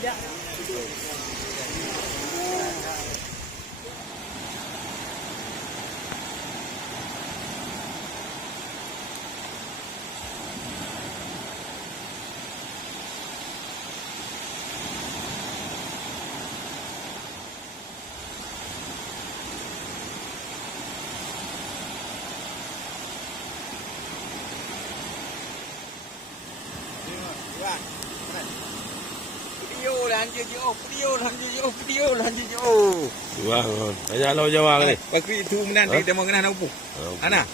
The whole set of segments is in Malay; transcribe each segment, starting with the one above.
Video lanjut. Wah, tajak lo Jawa ke ni? Waktu itu menanti demo kena apa? Ana.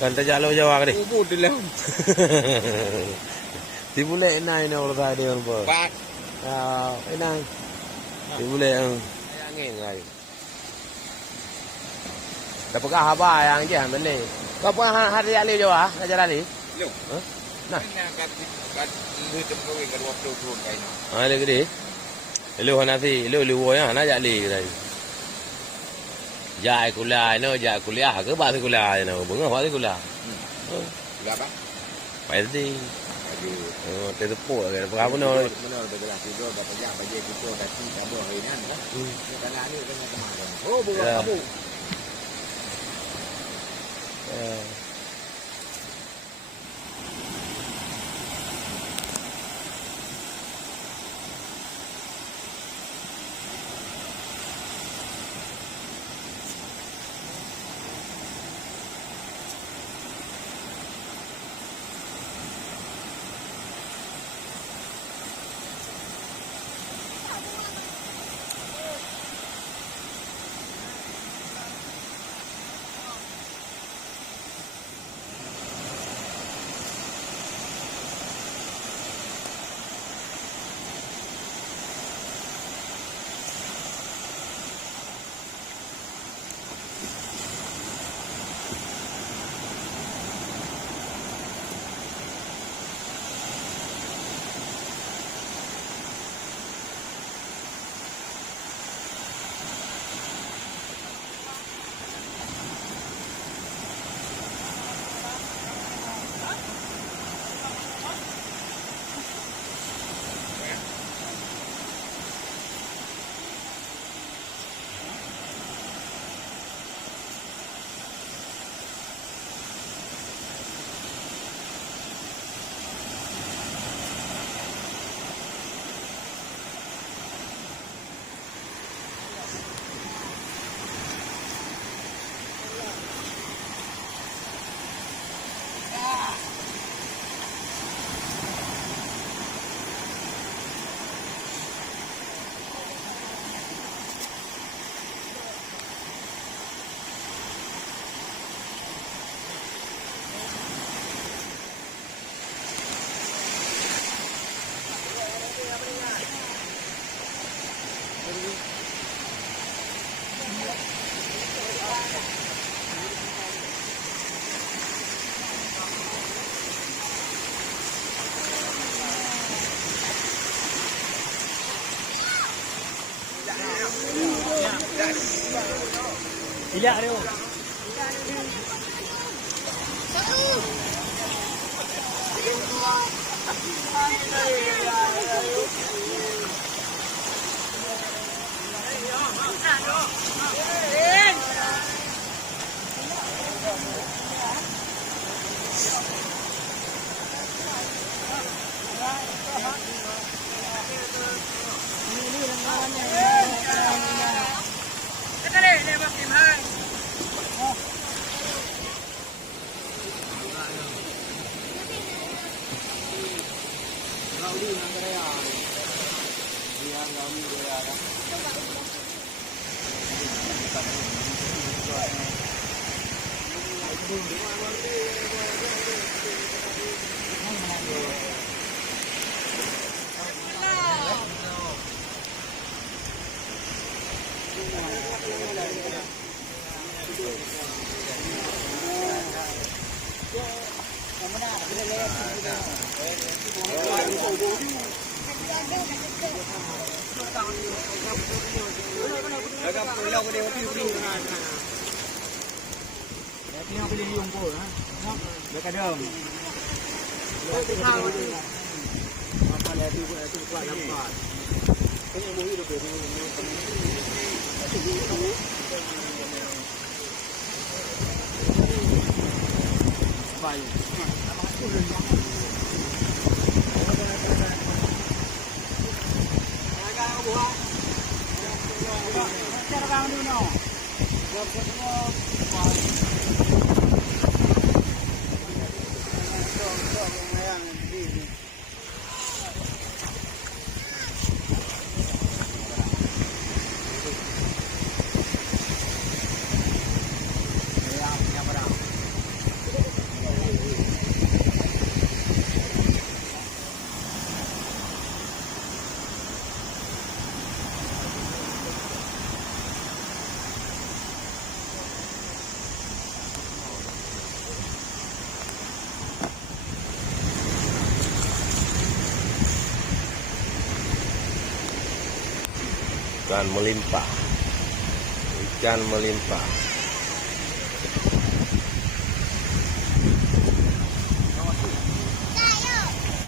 Kan tajak lo Jawa ke ni? Ubu tu lah. Tibule enai ni orang tadi orang ber. Pak. Enai. Tibule angin lagi. Dapat kah apa yang je beli? Apa hari ali Jawa? Ngajar ali? Lo. Nah. Kat hidup kau kat waktu turun kain. Ada gede. Lu nanti lu ya, nak jadi tadi. Jai kuliah ke bahasa kuliah ni, bunga bahasa kuliah. Kuliah apa? Pasti. Oh, tertepuk ke apa pun. Benar betul tidur dapat jam baju kita kaki kabur hari ni kan. Kita ni kena kemarin. Oh, bukan kamu. Tidak ada. Mereka itu kuat nampak. Ini mau hidup dari Baik. Ikan melimpah. Ikan melimpah.